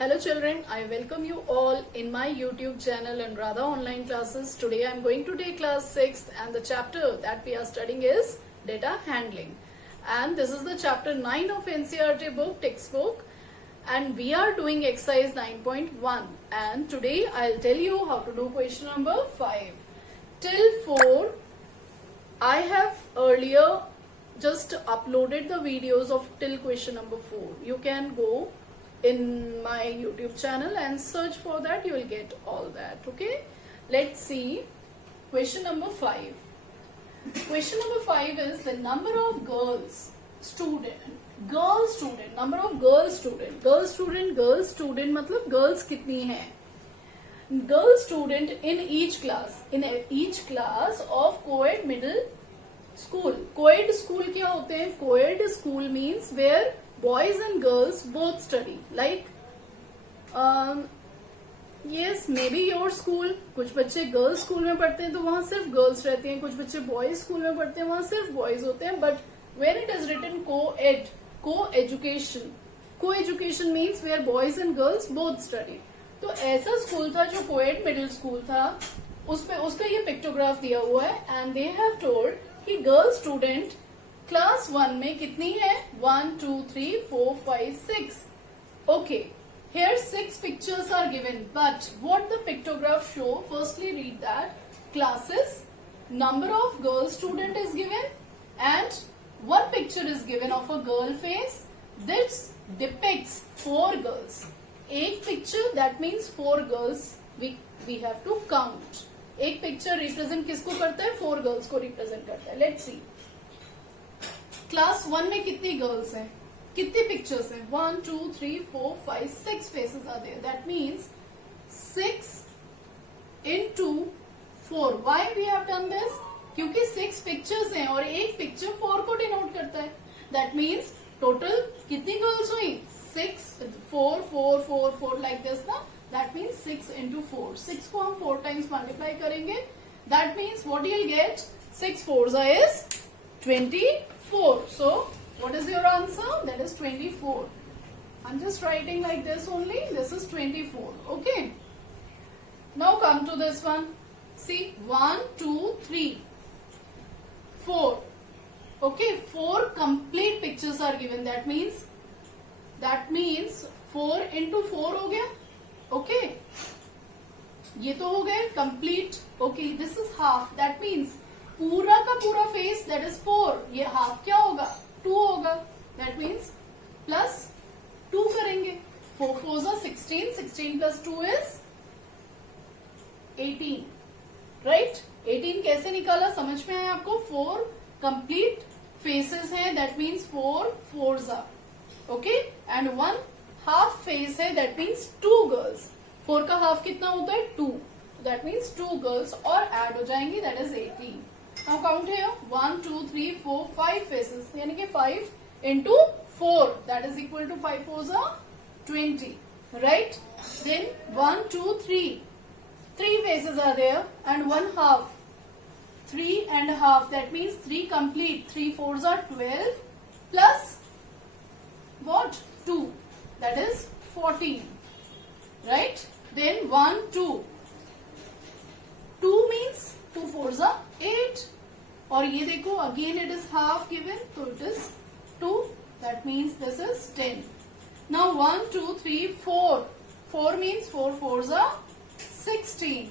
Hello children, I welcome you all in my YouTube channel and Radha online classes. Today I am going to take class 6th and the chapter that we are studying is data handling. And this is the chapter 9 of NCERT book, textbook, and we are doing exercise 9.1 and today I'll tell you how to do question number 5. Till 4, I have earlier just uploaded the videos of till question number 4. You can go in my YouTube channel and search for that, you will get all that. Okay, let's see question number 5. Question number 5 is the number of girl student मतलब girls कितनी हैं. Girl student in each class of co-ed middle school. Co-ed school क्या होते हैं? Co-ed school means where boys and girls both study. Like yes, maybe your school, कुछ बच्चे girls school में पढ़ते हैं तो वहां सिर्फ गर्ल्स रहती हैं, कुछ बच्चे बॉयज स्कूल में पढ़ते हैं वहां सिर्फ बॉयज होते हैं. But when it is written coeducation means where boys and girls both study. तो ऐसा स्कूल था जो कोएड मिडिल स्कूल था, उसपे उसका ये पिक्टोग्राफ दिया हुआ है एंड दे हैव टोल्ड कि गर्ल स्टूडेंट क्लास 1 में कितनी है? 1 2 3 4 5 6. Okay, here 6 pictures are given, but what the pictograph show? Firstly, read that classes, number of girl student is given, and one picture is given of a girl face. This depicts 4 girls. एक picture that means 4 girls. We have to count. एक picture represent किसको करता है? 4 girls को represent करता है. Let's see. Class 1 में कितनी गर्ल्स हैं? कितनी पिक्चर्स हैं? 1 2 3 4 5 6 faces are there. That means 6 into 4. Why we have done this? क्योंकि 6 पिक्चर्स हैं और एक पिक्चर 4 को डिनोट करता है. दैट मीन्स टोटल कितनी गर्ल्स हुई? 6 4 4 4 4 लाइक दिस ना. That means 6 into 4. 6 को हम 4 टाइम्स मल्टीप्लाई करेंगे. That means what you will get? 6 4s is 24. So what is your answer? That is 24. I'm just writing like this only. This is 24. Okay. Now come to this one. See, 1 2 3 4. Okay, 4 complete pictures are given. That means 4 into 4 हो गया. Okay. ये तो हो गए complete. Okay, this is half. That means पूरा का पूरा face that is 4. ये हाफ क्या होगा? 2 होगा. दैट मीन्स प्लस 2 करेंगे. 4 4s are 16. 16 plus 2 is 18. Right? 18 कैसे निकाला? समझ में आया आपको? 4 कंप्लीट फेसेस हैं. That means 4 4s are. Okay. And 1 half face है. That means 2 girls. 4 का हाफ कितना होता है? 2. दैट मीन्स 2 गर्ल्स और एड हो जाएंगी. That is 18. Now count here. 1 2 3 4 5 faces. यानी कि 5 into 4. That is equal to 5 4s are 20. Right? Then 1 2 3. 3 faces are there and 1 half. 3 and a half. That means 3 complete. 3 4s are 12 plus what? 2. That is 14. Right? Then 1 2. 2 means 2 4s are 8. और ये देखो again it is half given, तो it is 2. That means this is 10. Now 1 2 3 4. 4 मीन्स 4 4s are 16.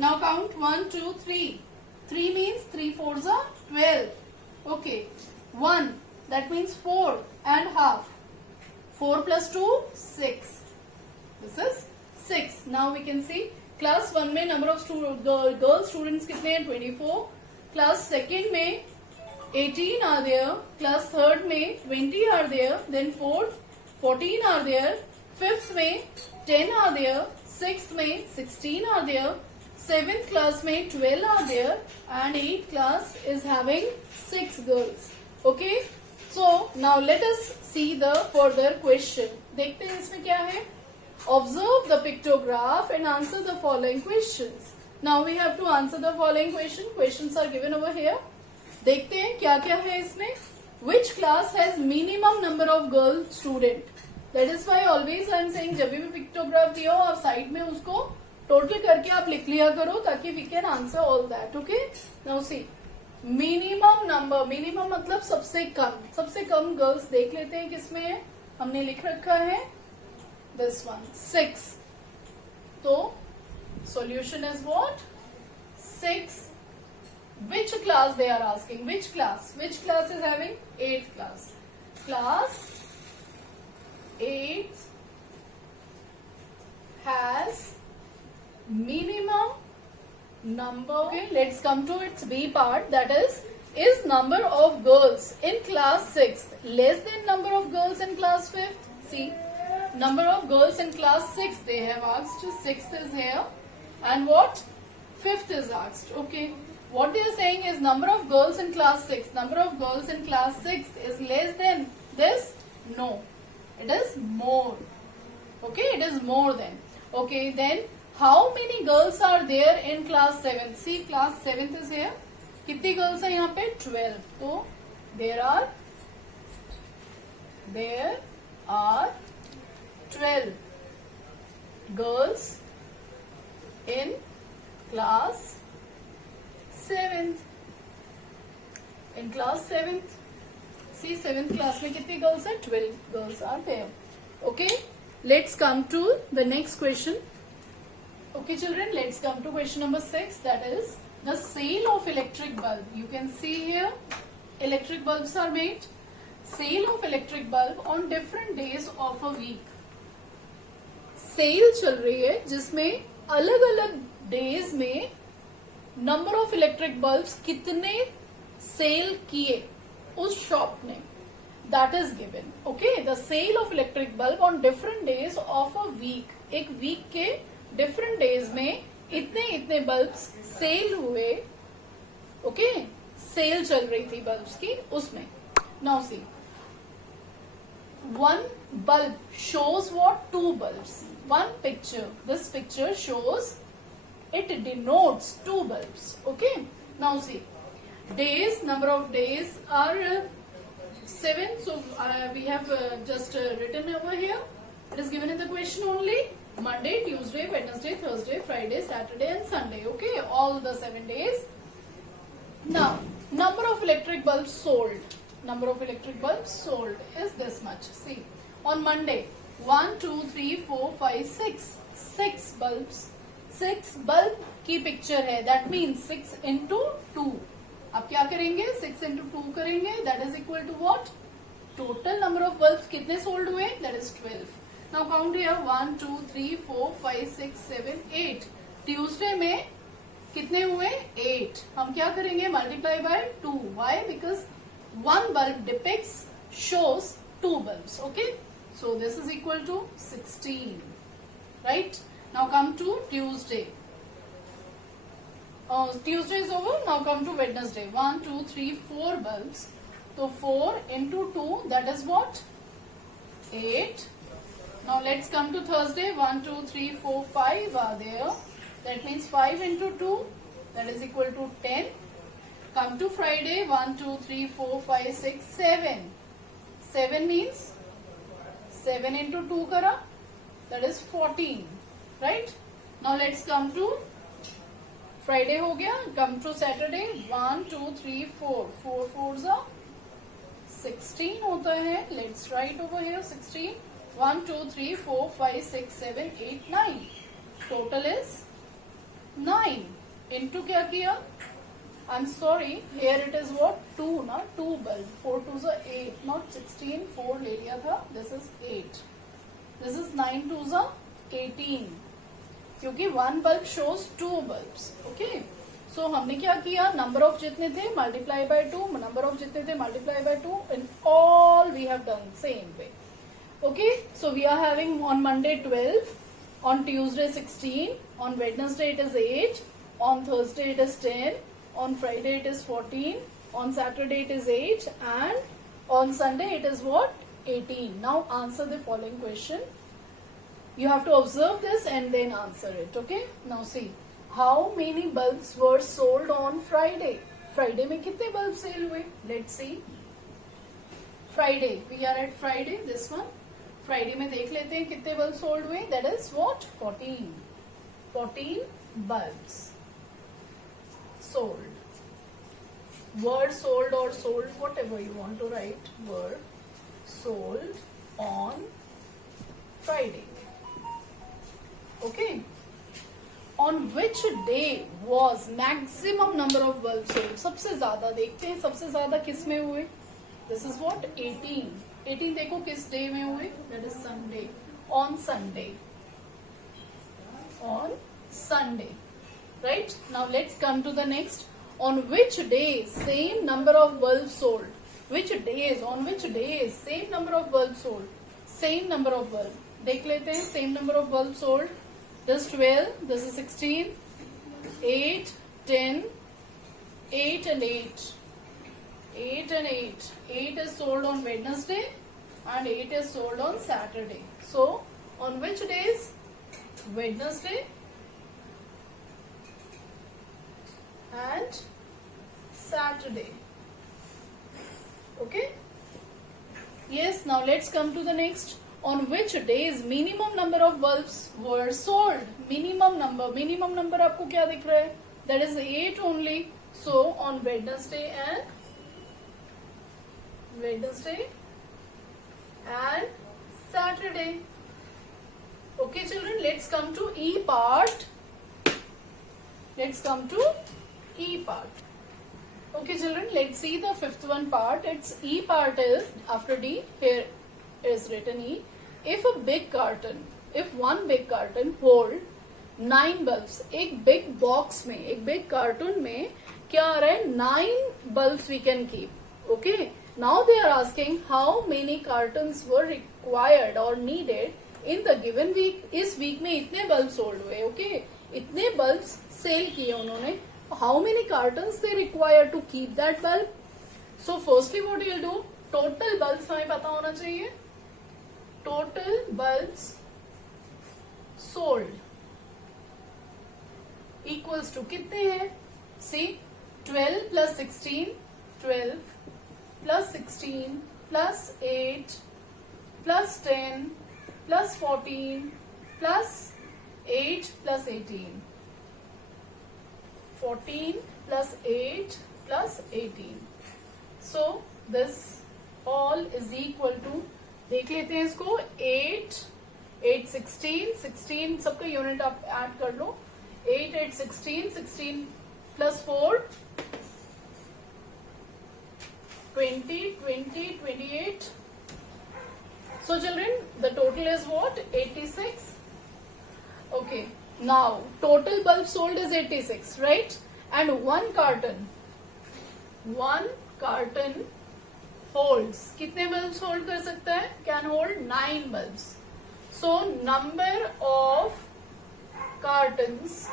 Now count 1 2 3. 3 मीन्स 3 4s are 12. Okay. 1 that means 4 and half. 4 plus 2 6. This is 6. Now we can see class 1 में number of girl students कितने हैं? 24. Class 2nd में 18 are there. Class 3rd में 20 are there. Then 4th 14 are there. 5th में 10 are there. 6th में 16 are there. 7th class में 12 are there. And 8th class is having 6 girls. Okay. So now let us see the further question. देखते हैं इसमें क्या है. Observe the pictograph and answer the following questions. Now we have to answer the following question. Questions are given over here. देखते हैं क्या क्या है इसमें. Which class has minimum number of girl student? That is why always I am saying जब भी pictograph दिया हो आप साइड में उसको टोटल करके आप लिख लिया करो ताकि we can answer all that. Okay, now see minimum number. Minimum मतलब सबसे कम गर्ल्स देख लेते हैं किसमें है. हमने लिख रखा है दिस वन 6. तो solution is what? 6. Which class they are asking? Which class is having 8th class? Class 8 has minimum number. Okay, let's come to its B part, that is number of girls in class 6th less than number of girls in class 5th? See, number of girls in class 6th they have asked. 6th is here and what? 5th is asked. Okay, what they are saying is number of girls in class 6th. Number of girls in class 6th is less than this? No, it is more. Okay, it is more than. Okay, then how many girls are there in class 7th? See, class 7th is here. कितनी girls है यहाँ पे? 12. तो there are 12 girls in class 7th. In class 7th. See, 7th class में कितनी girls है? 12 girls are there. Okay, let's come to the next question. Okay children, let's come to question number 6, that is the sale of electric bulb. You can see here electric bulbs are made. Sale of electric bulb on different days of a week. Sale चल रही है जिसमें अलग अलग days में number of electric bulbs कितने sale किए उस शॉप ने, that is given. Okay, the sale of electric bulb on different days of a week. एक वीक के डिफरेंट डेज में इतने बल्ब्स सेल हुए. ओके, सेल चल रही थी बल्ब्स की उसमें. Now see, one bulb shows what? 2 bulbs. One picture, this picture shows, it denotes 2 bulbs. Okay, now see, days, number of days are 7. So we have just written over here. It is given in the question only. Monday, Tuesday, Wednesday, Thursday, Friday, Saturday and Sunday. Okay, all the 7 days. Now, number of electric bulbs sold. Number of electric bulbs sold is this much. See, on Monday 1 2 3 4 5 6 6 bulbs. 6 bulb की picture है, that means 6 into 2. आप क्या करेंगे? 6 into 2 करेंगे, that is equal to what? Total number of bulbs कितने sold हुए? That is 12. Now count here 1 2 3 4 5 6 7 8. Tuesday में कितने हुए? 8. हम क्या करेंगे? Multiply by 2. Why? Because one bulb depicts, shows 2 bulbs. Okay, so this is equal to 16. Right, now come to Tuesday. Tuesday is over. Now come to Wednesday. 1 2 3 4 bulbs. So 4 into 2, that is what? 8. Now let's come to Thursday. 1 2 3 4 5 are there. That means 5 into 2, that is equal to 10. Come to Friday. 1 2 3 4 5 6 7. 7 means 7 into 2 kara, that is 14. Right, now let's come to Friday हो गया. Come to Saturday. 1 2 3 4 4 4s are 16 होता है. Let's write over here 16. 1 2 3 4 5 6 7 8 9. Total is 9. Into क्या किया? I'm sorry, here it is what? 2 ना, 2 bulb. 4 2s are 8, not 16. 4 ले लिया था. This is 8. This is 9 2s are 18. क्योंकि 1 bulb shows 2 bulbs. Okay. So हमने क्या किया? Number of जितने थे multiply by 2. Number of जितने थे multiply by 2. And all we have done same way. Okay. So we are having on Monday 12. On Tuesday 16. On Wednesday it is 8. On Thursday it is 10. On Friday it is 14. On Saturday it is 8. And on Sunday it is what? 18. Now answer the following question. You have to observe this and then answer it. Okay. Now see, how many bulbs were sold on Friday? Friday में कितने bulbs sale हुए? Let's see. Friday. We are at Friday. This one. Friday में देख लेते हैं कितने bulb sold हुए. That is what 14 bulbs sold. Word sold or sold, whatever you want to write. Word sold on Friday. Okay. On which day was maximum number of bulbs sold? सबसे ज्यादा देखते हैं सबसे ज्यादा किस में हुए. This is what 18 देखो किस डे में हुए. That is Sunday. On Sunday. On Sunday. Right? Now let's come to the next. On which day same number of bulbs sold? Which days? On which days same number of bulbs sold? Same number of bulbs. देख लेते हैं same number of bulbs sold. This 12, this is 16, 8, 10, 8 and 8. 8 and 8. 8 is sold on Wednesday and 8 is sold on Saturday. So, on which days? Wednesday and Saturday. Okay? Yes, now let's come to the next. On which days minimum number of bulbs were sold? Minimum number आपको क्या दिख रहा है? That is 8 only. So on Wednesday and Saturday. Okay children, let's come to E part. Okay children, let's see the fifth one part. Its E part is after D. Here is written E. If one big carton hold 9 bulbs, एक big box में, एक big carton में क्या आ रहा है? 9 bulbs we can keep. Okay. Now they are asking how many cartons were required or needed in the given week. इस week में इतने bulbs sold हुए. Okay. इतने bulbs sale किए उन्होंने. How many cartons they require to keep that bulb? So firstly what you'll do? Total bulbs हमें पता होना चाहिए. Total bulbs sold equals to कितने हैं? See 12 plus 16, 12 plus 16 plus 8 plus 10 plus 14 plus 8 plus 18. 14 plus 8 plus 18. So this all is equal to, देख लेते हैं इसको, 8 16 सबका यूनिट आप ऐड कर लो. 8 16 plus 4 20 28. So children, the total is what? 86. Okay, now total bulb sold is 86, right? And one carton holds कितने bulbs hold कर सकता है? Can hold 9 bulbs. So number of cartons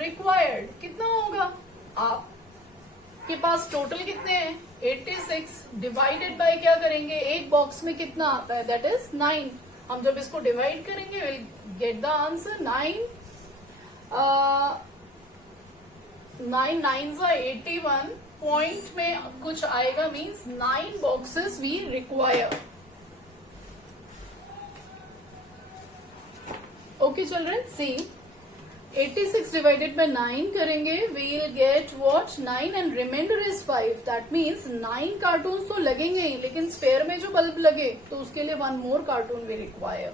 required कितना होगा? आपके पास टोटल कितने हैं? 86 डिवाइडेड बाय क्या करेंगे? एक बॉक्स में कितना आता है? That is 9. हम जब इसको डिवाइड करेंगे will get the answer 9. 9 9s are 81. Point में कुछ आएगा, means 9 boxes we require. Okay children, see 86 divided by 9 करेंगे, we will get what? 9 and remainder is 5. That means 9 cartoon तो लगेंगे ही, लेकिन स्पेयर में जो बल्ब लगे तो उसके लिए 1 more cartoon we require.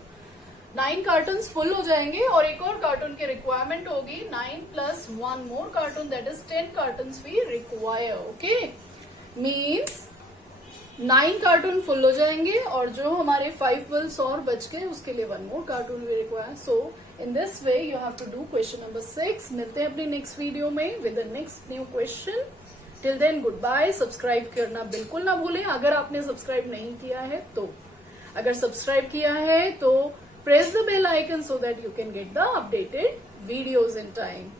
9 cartoons full हो जाएंगे और एक और कार्टून की रिक्वायरमेंट होगी 9 plus 1 more cartoon, that is 10 cartoons we require. Okay, means 9 cartoon full हो जाएंगे और जो हमारे 5 bulbs और बच गए उसके लिए 1 more cartoon we require. So in this way you have to do question number 6. मिलते हैं अपनी नेक्स्ट वीडियो में with the next new question. Till then goodbye. Subscribe करना बिल्कुल ना भूलें अगर आपने सब्सक्राइब नहीं किया है तो. अगर सब्सक्राइब किया है तो press the bell icon so that you can get the updated videos in time.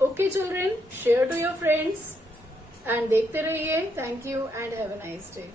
Okay children, share to your friends and देखते रहिए. Thank you and have a nice day.